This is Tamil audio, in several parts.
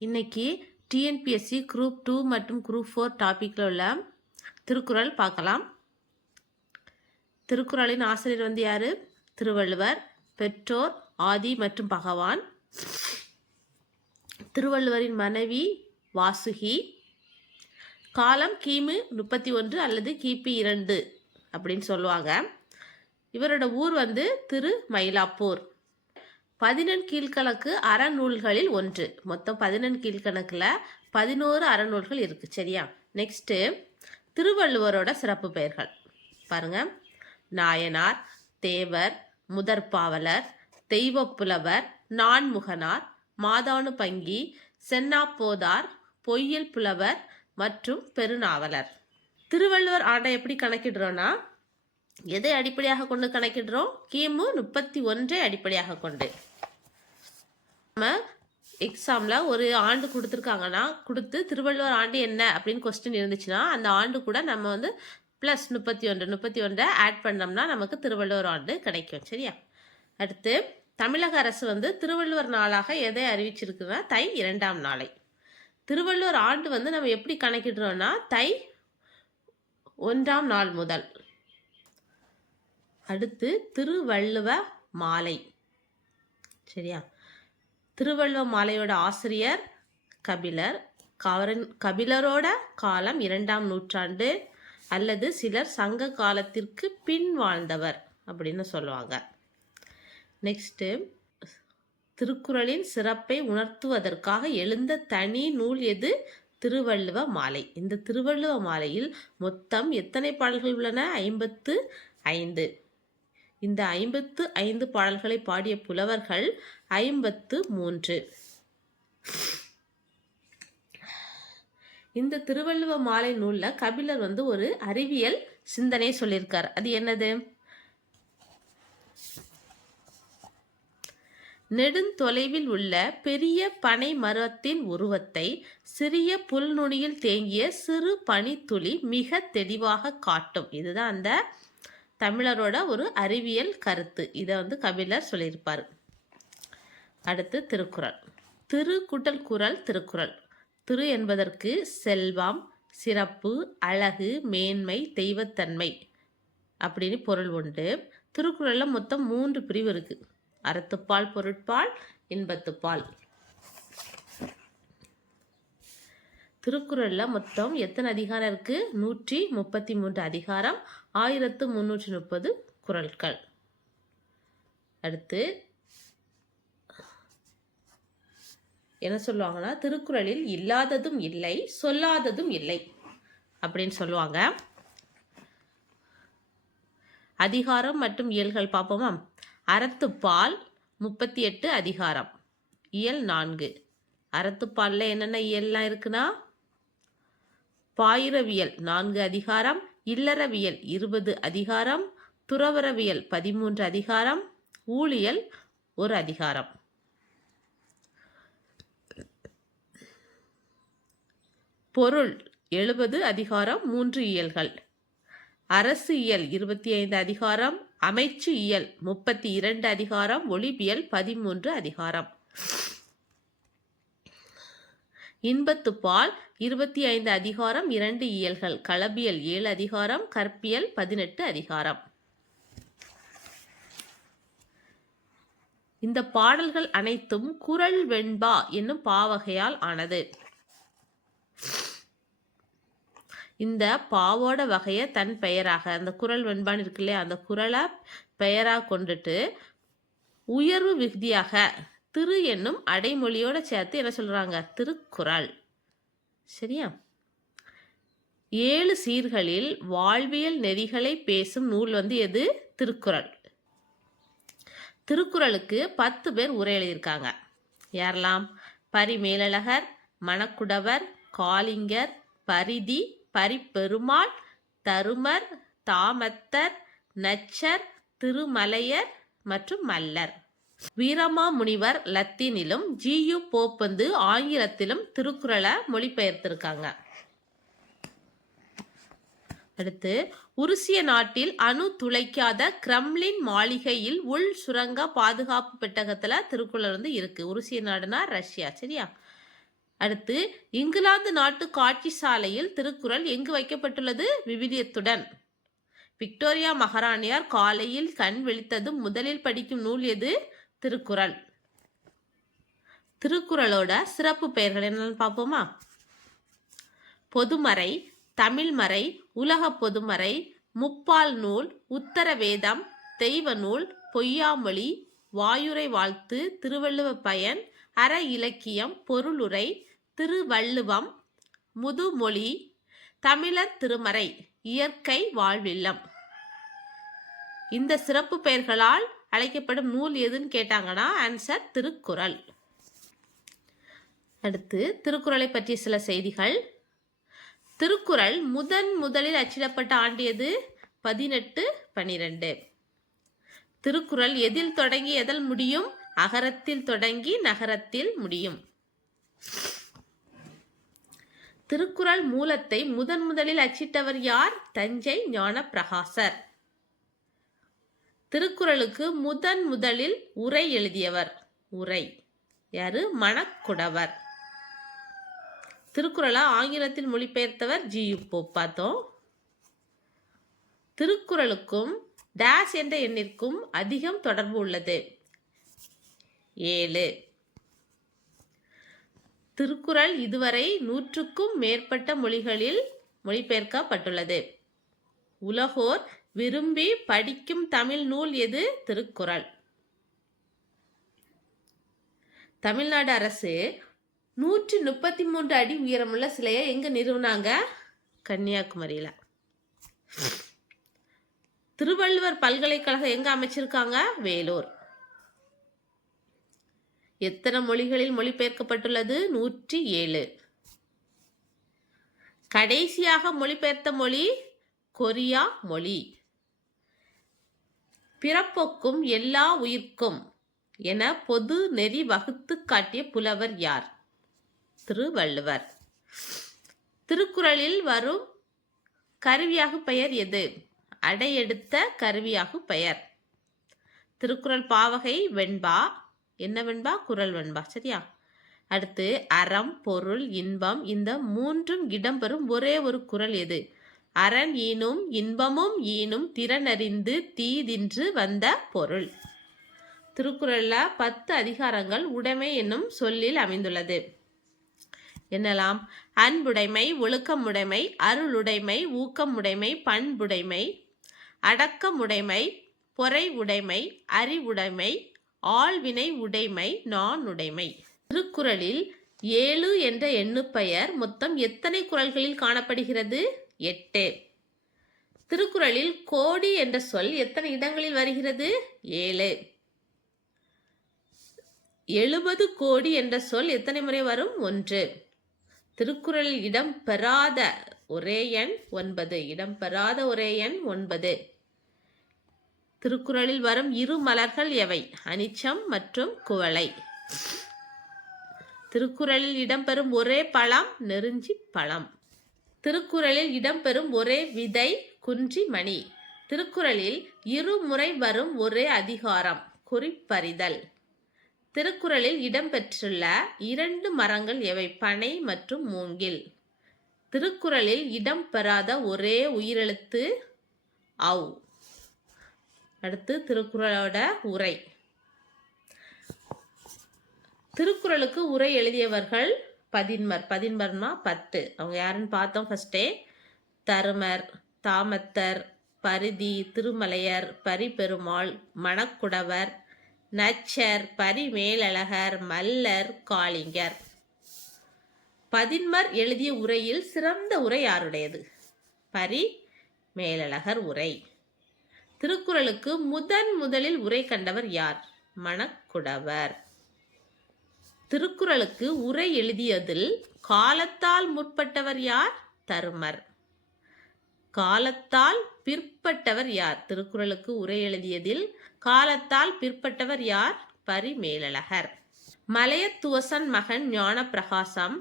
இன்னைக்கு டிஎன்பிஎஸ்சி குரூப் 2 மற்றும் குரூப் 4 டாப்பிக்கில் உள்ள திருக்குறள் பார்க்கலாம். திருக்குறளின் ஆசிரியர் வந்து யாரு? திருவள்ளுவர். பெற்றோர் ஆதி மற்றும் பகவான். திருவள்ளுவரின் மனைவி வாசுகி. காலம் கிமு 31 அல்லது கிபி 2 அப்படின்னு சொல்லுவாங்க. இவரோட ஊர் வந்து திருமயிலாப்பூர். 11 கீழ்கணக்கு அறநூல்களில் ஒன்று. மொத்தம் 11 கீழ்கணக்கில் 11 அறநூல்கள் இருக்குது. சரியா? நெக்ஸ்ட்டு திருவள்ளுவரோட சிறப்பு பெயர்கள் பாருங்க. நாயனார், தேவர், முதற்பாவலர், தெய்வப்புலவர், நான்முகனார், மாதானு பங்கி, சென்னாப்போதார், பொய்யல் புலவர் மற்றும் பெருநாவலர். திருவள்ளுவர் ஆண்டை எப்படி கணக்கிடுறோன்னா, எதை அடிப்படையாக கொண்டு கணக்கிடுறோம்? கிமு 31 அடிப்படையாக கொண்டு. நம்ம எக்ஸாமில் ஒரு ஆண்டு கொடுத்துருக்காங்கன்னா கொடுத்து திருவள்ளுவர் ஆண்டு என்ன அப்படின்னு கொஸ்டின் இருந்துச்சுன்னா அந்த ஆண்டு கூட நம்ம வந்து ப்ளஸ் 31 ஆட் பண்ணோம்னா நமக்கு திருவள்ளுவர் ஆண்டு கிடைக்கும். சரியா? அடுத்து தமிழக அரசு வந்து திருவள்ளுவர் நாளாக எதை அறிவிச்சிருக்குன்னா தை 2ஆம் நாளை. திருவள்ளுவர் ஆண்டு வந்து நம்ம எப்படி கணக்கிடுறோம்னா தை 1ஆம் நாள் முதல். அடுத்து திருவள்ளுவ மாலை. சரியா? திருவள்ளுவ மாலையோட ஆசிரியர் கபிலர். கபிலரோட காலம் 2ஆம் நூற்றாண்டு அல்லது சிலர் சங்க காலத்திற்கு பின் வாழ்ந்தவர் அப்படின்னு சொல்லுவாங்க. நெக்ஸ்ட்டு திருக்குறளின் சிறப்பை உணர்த்துவதற்காக எழுந்த தனி நூல் எது? திருவள்ளுவ மாலை. இந்த திருவள்ளுவ மாலையில் மொத்தம் எத்தனை பாடல்கள் உள்ளன? 55. இந்த 55 பாடல்களை பாடிய புலவர்கள் 53. இந்த திருவள்ளுவ மாலை நூலில் கபிலர் வந்து ஒரு அறிவியல் சிந்தனை சொல்லியிருக்கார். அது என்னது? நெடுந்தொலைவில் உள்ள பெரிய பனை மரத்தின் உருவத்தை சிறிய புல்நுனியில் தேங்கிய சிறு பனித்துளி மிக தெளிவாக காட்டும். இதுதான் அந்த தமிழரோட ஒரு அறிவியல் கருத்து. இதை வந்து கபிலர் சொல்லியிருப்பார். அடுத்து திருக்குறள். திருக்குட்டல் குறள் திருக்குறள். திரு என்பதற்கு செல்வம், சிறப்பு, அழகு, மேன்மை, தெய்வத்தன்மை அப்படின்னு பொருள் உண்டு. திருக்குறளில் மொத்தம் 3 பிரிவு இருக்கு. அறத்துப்பால், பொருட்பால், இன்பத்துப்பால். திருக்குறளில் மொத்தம் எத்தனை அதிகாரம் இருக்கு? 133 அதிகாரம், 1330 குறள்கள். அடுத்து என்ன சொல்லுவாங்கன்னா, திருக்குறளில் இல்லாததும் இல்லை, சொல்லாததும் இல்லை அப்படின்னு சொல்லுவாங்க. அதிகாரம் மற்றும் இயல்கள் பார்ப்போமா? அறத்துப்பால் 38 அதிகாரம், இயல் 4. அறத்துப்பாலில் என்னென்ன இயல்லாம் இருக்குன்னா, பாயிரவியல் 4 அதிகாரம், இல்லறவியல் 20 அதிகாரம், துறவரவியல் 13 அதிகாரம், ஊழியல் 1 அதிகாரம். பொருள் 70 அதிகாரம், 3 இயல்கள். அரசு இயல் 25 அதிகாரம், அமைச்சு இயல் 32 அதிகாரம், ஒளிபியல் 13 அதிகாரம். இன்பத்துப்பால் 25 அதிகாரம், 2 இயல்கள். களபியல் 7 அதிகாரம், கற்பியல் 18 அதிகாரம். இந்த பாடல்கள் அனைத்தும் குறள் வெண்பா என்னும் பாவகையால் ஆனது. இந்த பாவோட வகையை தன் பெயராக, அந்த குறள் வெண்பான்னு இருக்கு இல்லையா, அந்த குறளை பெயராக கொண்டுட்டு உயர்வு விகுதியாக திரு என்னும் அடைமொழியோட சேர்த்து என்ன சொல்றாங்க? திருக்குறள். சரியா? 7 சீர்களில் வாழ்வியல் நெறிகளை பேசும் நூல் வந்து எது? திருக்குறள். திருக்குறளுக்கு 10 பேர் உரை எழுதியிருக்காங்க. யாரெல்லாம்? பரிமேலழகர், மணக்குடவர், காளிங்கர், பரிதி, பரிப்பெருமாள், தருமர், தாமத்தர், நச்சர், திருமலையர் மற்றும் மல்லர். வீரமாமுனிவர் லத்தீனிலும் ஜியு போப் வந்து ஆங்கிலத்திலும் திருக்குறளை மொழிபெயர்த்திருக்காங்க. அடுத்து உருசிய நாட்டில் அணு துளைக்காத கிரெம்ளின் மாளிகையில் உள் சுரங்க பாதுகாப்பு பெட்டகத்துல திருக்குறள் வந்து இருக்கு. உருசிய நாடுனா ரஷ்யா. சரியா? அடுத்து இங்கிலாந்து நாட்டு காட்சி சாலையில் திருக்குறள் எங்கு வைக்கப்பட்டுள்ளது? விவிலியத்துடன். விக்டோரியா மகாராணியார் காலையில் கண் விழித்ததும் முதலில் படிக்கும் நூல் எது? திருக்குறள். திருக்குறளோட சிறப்பு பெயர்கள் என்னன்னு பார்ப்போமா? பொதுமறை, தமிழ்மறை, உலக பொதுமறை, முப்பால் நூல், உத்தர வேதம், தெய்வ நூல், பொய்யாமொழி, வாயுரை வாழ்த்து, திருவள்ளுவ பயன், அற இலக்கியம், பொருளுரை, திருவள்ளுவம், முதுமொழி, தமிழர் திருமறை, இயற்கை வாழ்வில்லம். இந்த சிறப்பு பெயர்களால் அழைக்கப்படும் நூல் எதுன்னு கேட்டாங்கன்னா ஆன்சர் திருக்குறள். அடுத்து திருக்குறளை பற்றிய சில செய்திகள். திருக்குறள் முதலில் அச்சிடப்பட்ட ஆண்டு எது? 1812. திருக்குறள் எதில் தொடங்கி எதில் முடியும்? அகரத்தில் தொடங்கி நகரத்தில் முடியும். திருக்குறள் மூலத்தை முதலில் அச்சிட்டவர் யார்? தஞ்சை ஞானப்பிரகாசர். திருக்குறளுக்கு முதலில் உரை எழுதியவர் யாரு? மணக்குடவர். திருக்குறளை ஆங்கிலத்தில் மொழிபெயர்த்தவர் ஜி.யு. போப் பார்த்தோம். திருக்குறளுக்கும் டேஸ் என்ற எண்ணிற்கும் அதிகம் தொடர்பு உள்ளது. 7. திருக்குறள் இதுவரை 100க்கும் மேற்பட்ட மொழிகளில் மொழிபெயர்க்கப்பட்டுள்ளது. உலகோர் விரும்பி படிக்கும் தமிழ் நூல் எது? திருக்குறள். தமிழ்நாடு அரசு 133 அடி உயரமுள்ள சிலையை எங்க நிறுவனாங்க? கன்னியாகுமரியில. திருவள்ளுவர் பல்கலைக்கழகம் எங்க அமைச்சிருக்காங்க? வேலூர். எத்தனை மொழிகளில் மொழிபெயர்க்கப்பட்டுள்ளது? 107. கடைசியாக மொழிபெயர்த்த மொழி கொரியா மொழி. பிறப்பொக்கும் எல்லா உயிர்க்கும் என பொது நெறி வகுத்து காட்டிய புலவர் யார்? திருவள்ளுவர். திருக்குறளில் வரும் கருவியாகு பெயர் எது? அடையெடுத்த கருவியாகு பெயர். திருக்குறள் பாவகை வெண்பா. என்ன வெண்பா? குறள் வெண்பா. சரியா? அடுத்து அறம், பொருள், இன்பம் இந்த மூன்றும் இடம்பெறும் ஒரே ஒரு குறள் எது? அரண் ஈனும் இன்பமும் ஈனும் திறனறிந்து தீதின்று வந்த பொருள். திருக்குறள்ல 10 அதிகாரங்கள் உடைமை என்னும் சொல்லில் அமைந்துள்ளது. என்னலாம்? அன்புடைமை, ஒழுக்கமுடைமை, அருளுடைமை, ஊக்கமுடைமை, பண்புடைமை, அடக்கமுடைமை, பொறை உடைமை, அறிவுடைமை, ஆள்வினை உடைமை, நாணுடைமை. திருக்குறளில் 7 என்ற எண்ணுப்பெயர் மொத்தம் எத்தனை குறள்களில் காணப்படுகிறது? 8. திருக்குறளில் கோடி என்ற சொல் எத்தனை இடங்களில் வருகிறது? 7. 70 கோடி என்ற சொல் எத்தனை முறை வரும்? 1. திருக்குறளில் இடம் பெறாத ஒரே எண் 9. இடம் பெறாத ஒரே எண் 9. திருக்குறளில் வரும் இரு மலர்கள் எவை? அனிச்சம் மற்றும் குவளை. திருக்குறளில் இடம்பெறும் ஒரே பழம் நெருஞ்சி பழம். திருக்குறளில் இடம்பெறும் ஒரே விதை குன்றி மணி. திருக்குறளில் இருமுறை வரும் ஒரே அதிகாரம் குறிப்பறிதல். திருக்குறளில் இடம்பெற்றுள்ள 2 மரங்கள் எவை? பனை மற்றும் மூங்கில். திருக்குறளில் இடம்பெறாத ஒரே உயிரெழுத்து ஔ. அடுத்து திருக்குறளோட உரை. திருக்குறளுக்கு உரை எழுதியவர்கள் பதின்மர். பதின்மர்னா 10. அவங்க யாருன்னு பார்த்தோம் ஃபர்ஸ்டே. தருமர், தாமத்தர், பரிதி, திருமலையர், பரிபெருமாள், மணக்குடவர், நச்சர், பரிமேலழகர், மல்லர், காளிங்கர். பதின்மர் எழுதிய உரையில் சிறந்த உரை யாருடையது? பரிமேலழகர் உரை. திருக்குறளுக்கு முதலில் உரை கண்டவர் யார்? மணக்குடவர். திருக்குறளுக்கு உரை எழுதியதில் காலத்தால் முற்பட்டவர் யார்? தருமர். காலத்தால் பிற்பட்டவர் யார்? திருக்குறளுக்கு உரை எழுதியதில் காலத்தால் பிற்பட்டவர் யார்? பரிமேலழகர். மலையத்துவசன் மகன் ஞானப்பிரகாசம்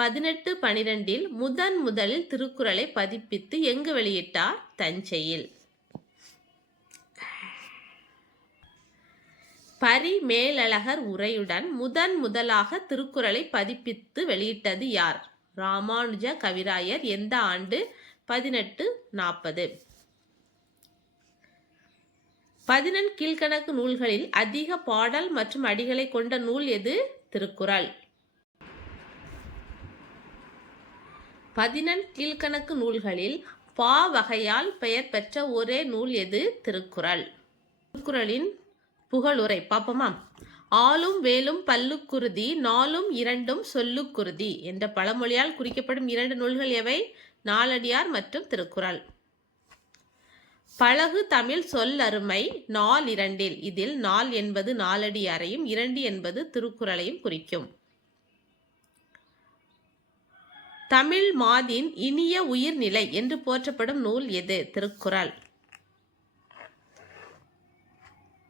1812 முதலில் திருக்குறளை பதிப்பித்து எங்கு வெளியிட்டார்? தஞ்சையில். பரிமேலழகர் உரையுடன் முதலாக திருக்குறளை பதிப்பித்து வெளியிட்டது யார்? ராமானுஜ கவிராயர். எந்த ஆண்டு? 1840. 11 கீழ்கணக்கு நூல்களில் அதிக பாடல் மற்றும் அடிகளை கொண்ட நூல் எது? திருக்குறள். 11 கீழ்கணக்கு நூல்களில் பா வகையால் பெயர் பெற்ற ஒரே நூல் எது? திருக்குறள். திருக்குறளின் புகழுரை பார்ப்போமா? ஆலும் வேலும் பல்லுக்குருதி, நாலும் இரண்டும் சொல்லுக்குருதி என்ற பழமொழியால் குறிக்கப்படும் 2 நூல்கள் எவை? நாலடியார் மற்றும் திருக்குறள். பழகு தமிழ் சொல்லருமை நால் இரண்டில். இதில் நால் என்பது நாலடியாரையும் 2 என்பது திருக்குறளையும் குறிக்கும். தமிழ் மாதின் இனிய உயிர்நிலை என்று போற்றப்படும் நூல் எது? திருக்குறள்.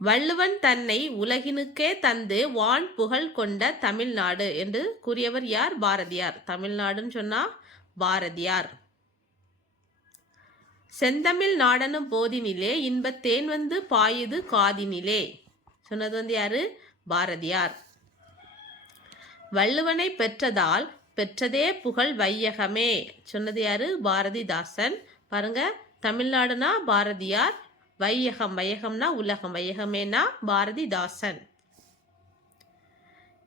வள்ளுவன் தன்னை உலகினுக்கே தந்து வான் புகழ் கொண்ட தமிழ்நாடு என்று கூறியவர் யார்? பாரதியார். தமிழ்நாடுன்னு சொன்னா பாரதியார். செந்தமிழ் நாடனும் போதினிலே இன்பத் தேன் வந்து பாயுது காதினிலே சொன்னது வந்து யாரு? பாரதியார். வள்ளுவனை பெற்றதால் பெற்றதே புகழ் வையகமே சொன்னது யாரு? பாரதிதாசன். பாருங்க, தமிழ்நாடுனா பாரதியார், வையகம் வையகம்னா உலகம், வையகமேனா பாரதிதாசன்.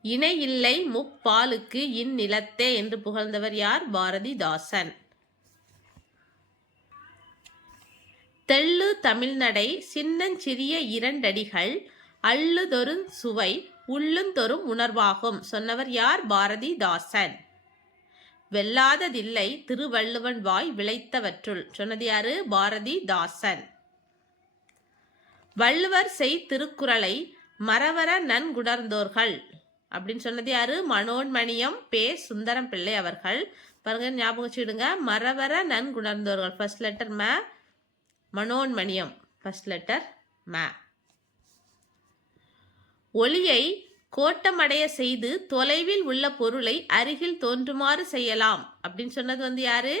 இணை இல்லை முப்பாலுக்கு இந்நிலத்தே என்று புகழ்ந்தவர் யார்? பாரதிதாசன். தெள்ளு தமிழ்நடை சின்னஞ்சிறிய 2 அடிகள் அள்ளுதொரு சுவை உள்ளுந்தொரும் உணர்வாகும் சொன்னவர் யார்? பாரதிதாசன். வெல்லாததில்லை திருவள்ளுவன் வாய் விளைத்தவற்றுள் சொன்னது யாரு? பாரதிதாசன். வள்ளுவர் செய் திருக்குறளை மறவர நன்குணர்ந்தோர்கள் அப்படின்னு சொன்னது யாரு? மனோன்மணியம் பே. சுந்தரம் பிள்ளை அவர்கள். பாருங்க, ஞாபகம் வச்சுடுங்க. மறவர நன்குணர்ந்தோர்கள் ஃபர்ஸ்ட் லெட்டர் ம, மனோன்மணியம் ஃபர்ஸ்ட் லெட்டர் ம. ஒளியை கோட்டமடைய செய்து தொலைவில் உள்ள பொருளை அருகில் தோன்றுமாறு செய்யலாம் அப்படின்னு சொன்னது வந்து யாரு?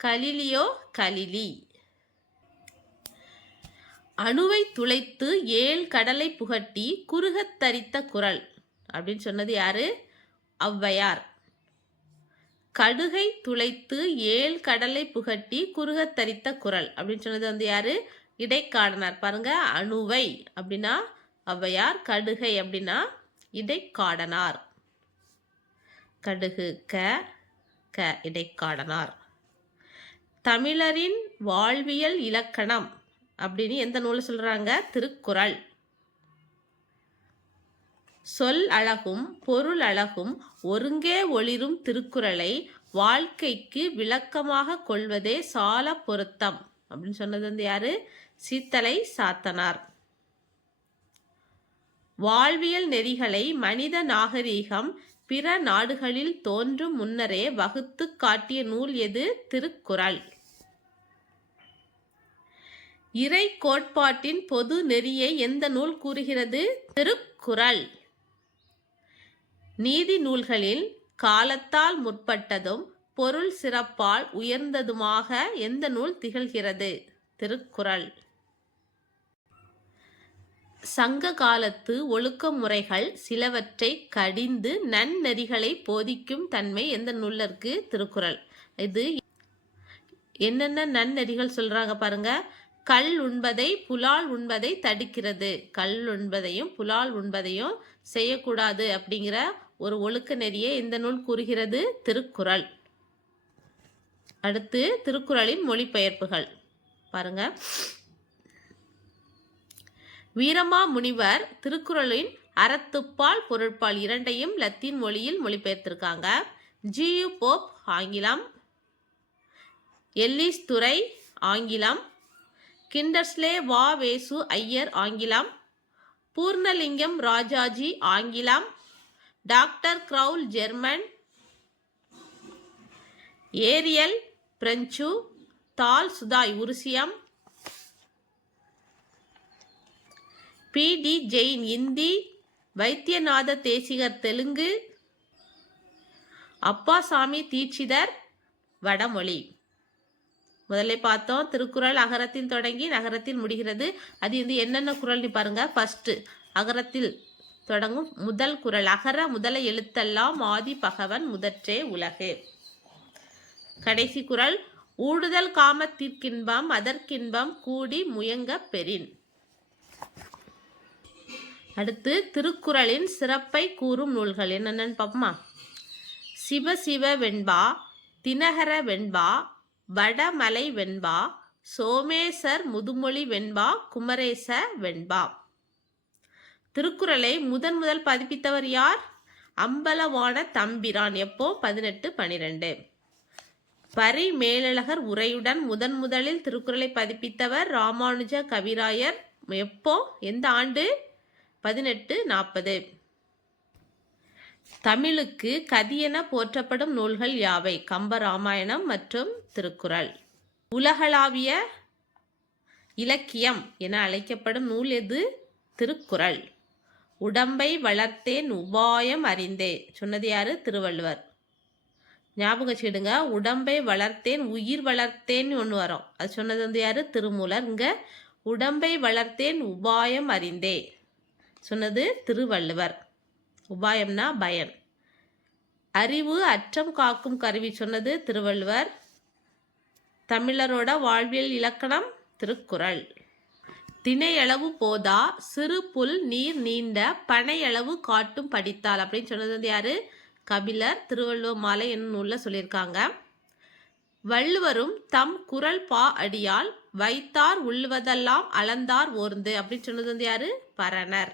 Galileo Galilei. அணுவை துளைத்து 7 கடலை புகட்டி குறுகத் தரித்த குறள் அப்படின்னு சொன்னது யாரு? ஔவையார். கடுகை துளைத்து 7 கடலை புகட்டி குறுகத் தரித்த குறள் அப்படின்னு சொன்னது வந்து யாரு? இடைக்காடனார். பாருங்க, அணுவை அப்படின்னா ஔவையார், கடுகை அப்படின்னா இடைக்காடனார். கடுகு க இடைக்காடனார். தமிழரின் வாழ்வியல் இலக்கணம் அப்படின்னு எந்த நூலை சொல்றாங்க? திருக்குறள். சொல் அழகும் பொருள் அழகும் ஒருங்கே ஒளிரும் திருக்குறளை வாழ்க்கைக்கு விளக்கமாக கொள்வதே சால பொருத்தம் அப்படின்னு சொன்னது வந்து யாரு? சீத்தலை சாத்தனார். வாழ்வியல் நெறிகளை மனித நாகரீகம் பிற நாடுகளில் தோன்றும் முன்னரே வகுத்து காட்டிய நூல் எது? திருக்குறள். இறை கோட்பாட்டின் பொது நெறியை எந்த நூல் கூறுகிறது? திருக்குறள். நீதி நூல்களில் காலத்தால் முற்பட்டதும் பொருள் சிறப்பால் உயர்ந்ததுமாக எந்த நூல் திகழ்கிறது? திருக்குறள். சங்க காலத்து ஒழுக்க முறைகள் சிலவற்றை கடிந்து நன்னெறிகளை போதிக்கும் தன்மை எந்த நூல்ல இருக்கு? திருக்குறள். இது என்னென்ன நன்னெறிகள் சொல்றாங்க பாருங்க. கல் உண்பதை புலால் உண்பதை தடுக்கிறது. கல் உண்பதையும் புலால் உண்பதையும் செய்யக்கூடாது அப்படிங்கிற ஒரு ஒழுக்க நெறியை இந்த நூல் கூறுகிறது? திருக்குறள். அடுத்து திருக்குறளின் மொழிபெயர்ப்புகள் பாருங்க. வீரமா முனிவர் திருக்குறளின் அறத்துப்பால் பொருட்பால் 2ஐயும் லத்தீன் மொழியில் மொழிபெயர்த்திருக்காங்க. ஜியு போப் ஆங்கிலம், எல்லிஸ் துரை ஆங்கிலம், கிண்டர்ஸ்லே வா வேசு ஐயர் ஆங்கிலம், பூர்ணலிங்கம் ராஜாஜி ஆங்கிலம், doctor Graul German, Ariel French, தால் சுதாய் உருசியம், பி.டி. ஜெயின் இந்தி, வைத்தியநாத தேசிகர் தெலுங்கு, அப்பாசாமி தீட்சிதர் வடமொழி. முதல்ல பார்த்தோம் திருக்குறள் அகரத்தில் தொடங்கி நகரத்தில் முடிகிறது. அது வந்து என்னென்ன குறள்னு பாருங்க. ஃபர்ஸ்ட் அகரத்தில் தொடங்கும் முதல் குறள். அகர முதல எழுத்தெல்லாம் ஆதி பகவன் முதற்றே உலகு. கடைசி குறள். ஊடுதல் காமத்திற்கின்பம் அதற்கின்பம் கூடி முயங்க பெறின். அடுத்து திருக்குறளின் சிறப்பை கூறும் நூல்கள் என்னென்னு பார்ப்போமா? சிவ சிவ வெண்பா, தினகர வெண்பா, வடமலை வெண்பா, சோமேசர் முதுமொழி வெண்பா, குமரேச வெண்பா. திருக்குறளை முதல் பதிப்பித்தவர் யார்? அம்பலவான தம்பிரான். எப்போ? 1812. பரிமேலழகர் உரையுடன் முதலில் திருக்குறளை பதிப்பித்தவர் ராமானுஜ கவிராயர். எப்போ? எந்த ஆண்டு? 1840. தமிழுக்கு கதியென போற்றப்படும் நூல்கள் யாவை? கம்பராமாயணம் மற்றும் திருக்குறள். உலகளாவிய இலக்கியம் என அழைக்கப்படும் நூல் எது? திருக்குறள். உடம்பை வளர்த்தேன் உபாயம் அறிந்தே சொன்னது யாரு? திருவள்ளுவர். ஞாபகம் வச்சுக்கிடுங்க. உடம்பை வளர்த்தேன் உயிர் வளர்த்தேன்னு ஒன்று வரும், அது சொன்னது வந்து யாரு? திருமூலர். இங்க உடம்பை வளர்த்தேன் உபாயம் அறிந்தே சொன்னது திருவள்ளுவர். உபாயம்னா பயன். அறிவு அற்றம் காக்கும் கருவி சொன்னது திருவள்ளுவர். தமிழரோட வாழ்வியல் இலக்கணம் திருக்குறள். திணையளவு போதா சிறு புல் நீர் நீண்ட பனையளவு காட்டும் படித்தால் அப்படின்னு சொன்னது வந்து யாரு? கபிலர். திருவள்ளுவர் மாலை என்னும் நூலில் சொல்லியிருக்காங்க. வள்ளுவரும் தம் குறள் பா அடியால் வைத்தார் உள்ளுவதெல்லாம் அளந்தார் ஓர்ந்து அப்படின்னு சொன்னது வந்து யாரு? பரணர்.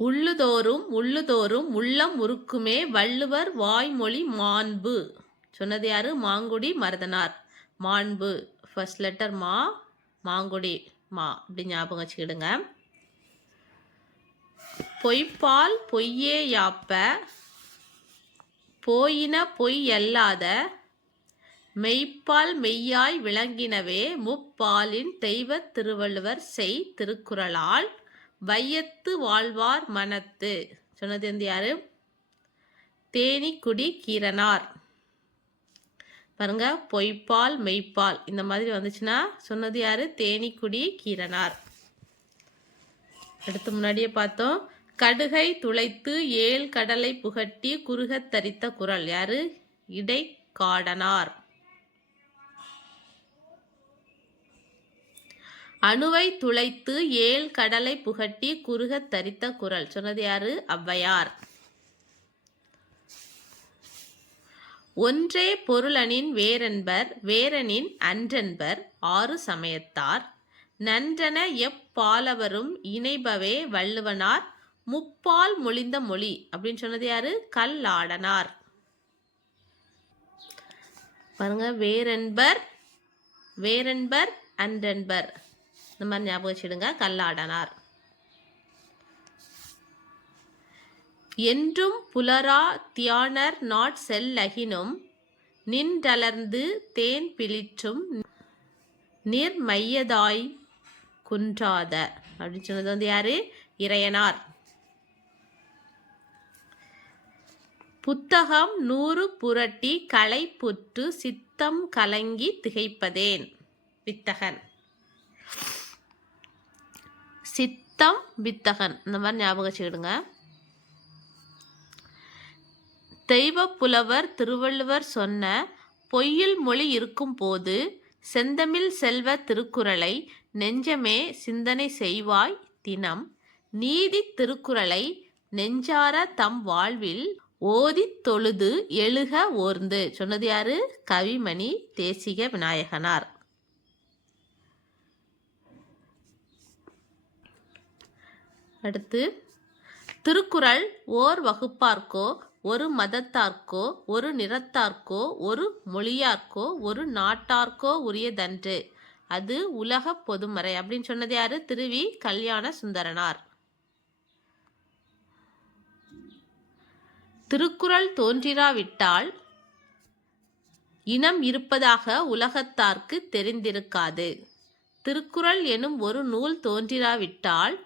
உள்ளுதோறும் உள்ளம் உருக்குமே வள்ளுவர் வாய்மொழி மாண்பு சொன்னது யாரு? மாங்குடி மருதனார். மாண்பு ஃபர்ஸ்ட் லெட்டர் மா, மாங்குடி மா, அப்படி ஞாபகம் வச்சுக்கிடுங்க. பொய்ப்பால் பொய்யே யாப்ப போயின பொய் அல்லாத மெய்ப்பால் மெய்யாய் விளங்கினவே முப்பாலின் தெய்வ திருவள்ளுவர் செய் திருக்குறளால் வையத்து வாழ்வார் மனத்து சொன்னது வந்து யாரு? தேனிக்குடி கீரனார். பாருங்க, பொய்ப்பால் மெய்ப்பால் இந்த மாதிரி வந்துச்சுன்னா சொன்னது யாரு? தேனிக்குடி கீரனார். அடுத்து முன்னாடியே பார்த்தோம். கடுகை துளைத்து ஏழ் கடலை புகட்டி குறுகத் தரித்த குறள் யாரு? இடைக்காடனார். அணுவை துளைத்து ஏழ் கடலை புகட்டி குறுகத் தரித்த குறள் சொன்னது யாரு? ஔவையார். ஒன்றே பொருளனின் வேறென்பர் வேறனின் அன்றென்பர் ஆறு சமயத்தார் நன்றென எப்பாலவரும் இணைபவே வள்ளுவனார் முப்பால் மொழிந்த மொழி அப்படின்னு சொன்னது யாரு? கல்லாடனார். பாருங்க, வேறென்பர் அன்றென்பர் இந்த மாதிரி ஞாபகம் வச்சுடுங்க. கல்லாடனார். என்றும் புலரா தியானர் நாட் செல்லகினும் நின்றலர்ந்து தேன் பிளிற்றும் நிர்மையதாய் குன்றாத அப்படின்னு சொன்னது வந்து யாரு? இறையனார். புத்தகம் 100 புரட்டி களை புற்று சித்தம் கலங்கி திகைப்பதேன் வித்தகன். சித்தம் வித்தகன் இந்த மாதிரி ஞாபகம் வச்சுக்கிடுங்க. தெய்வ புலவர் திருவள்ளுவர் சொன்ன பொய்யில் மொழி இருக்கும் போது செந்தமிழ் செல்வ திருக்குறளை நெஞ்சமே சிந்தனை செய்வாய் தினம் நீதி திருக்குறளை நெஞ்சார தம் வாழ்வில் ஓதித் தொழுது எழுக ஓர்ந்து சொன்னது யாரு? கவிமணி தேசிக விநாயகனார். அடுத்து, திருக்குறள் ஓர் வகுப்பார்க்கோ ஒரு மதத்தார்க்கோ ஒரு நிறத்தார்க்கோ ஒரு மொழியார்க்கோ ஒரு நாட்டார்க்கோ உரியதன்று, அது உலக பொதுமறை அப்படின்னு சொன்னது யாரு? திருவி கல்யாண சுந்தரனார். திருக்குறள் தோன்றிராவிட்டால் இனம் இருப்பதாக உலகத்தார்க்கு தெரிந்திருக்காது. திருக்குறள் எனும் ஒரு நூல் தோன்றிராவிட்டால்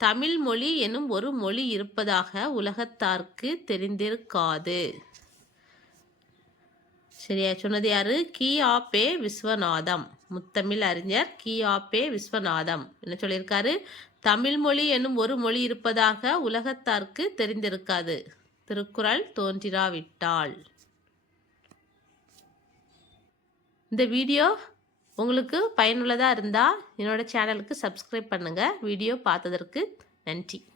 தமிழ் மொழி எனும் ஒரு மொழி இருப்பதாக உலகத்தார்க்கு தெரிந்திருக்காது. சரியா சொன்னது யாரு? கி.ஆ.பெ. விஸ்வநாதம். முத்தமிழ் அறிஞர் கி.ஆ.பெ. விஸ்வநாதம் என்ன சொல்லியிருக்காரு? தமிழ் மொழி என்னும் ஒரு மொழி இருப்பதாக உலகத்தார்க்கு தெரிந்திருக்காது. திருக்குறள் தோன்றிராவிட்டால். இந்த வீடியோ உங்களுக்கு பயனுள்ளதாக இருந்தால் என்னோட சேனலுக்கு சப்ஸ்கிரைப் பண்ணுங்கள். வீடியோ பார்த்ததற்கு நன்றி.